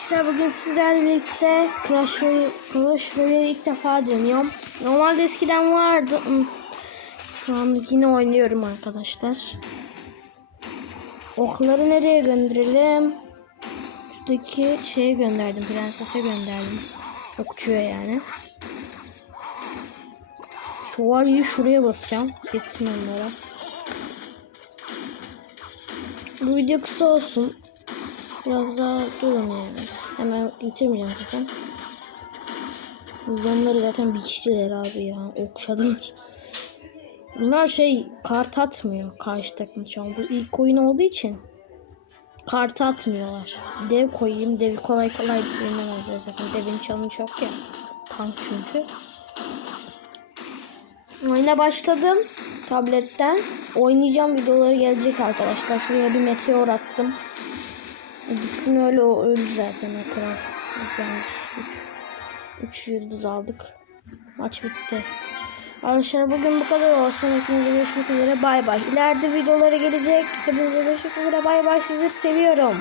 Arkadaşlar bugün sizlerle birlikte Clash Royale, Clash Royale ilk defa deniyorum. Normalde eskiden vardı. Hmm. Şu an yine oynuyorum arkadaşlar. Okları nereye gönderelim? Şuradaki şeye gönderdim. Prensese gönderdim. Okçuya yani. Şövalyeyi şuraya basacağım. Gitsin onlara. Bu video kısa olsun. Biraz daha durun bitirmeyeceğim zaten. Onları zaten biçtiler abi ya. Okşadılar. Bunlar şey kart atmıyor karşı takım şu. Bu ilk oyun olduğu için kart atmıyorlar. Dev koyayım. Devi kolay kolay yenemezler zaten. Devin çalın çok ya. Tank çünkü. Oyuna başladım tabletten. Oynayacağım videoları gelecek arkadaşlar. Şuraya bir meteor attım. Gitsin öyle o öldü zaten o kadar. Yani üç, üç yıldız aldık. Maç bitti. Arkadaşlar bugün bu kadar olsun. Hepinize görüşmek üzere. Bay bay. İleride videoları gelecek. Hepinize görüşmek üzere. Bay bay. Sizleri seviyorum.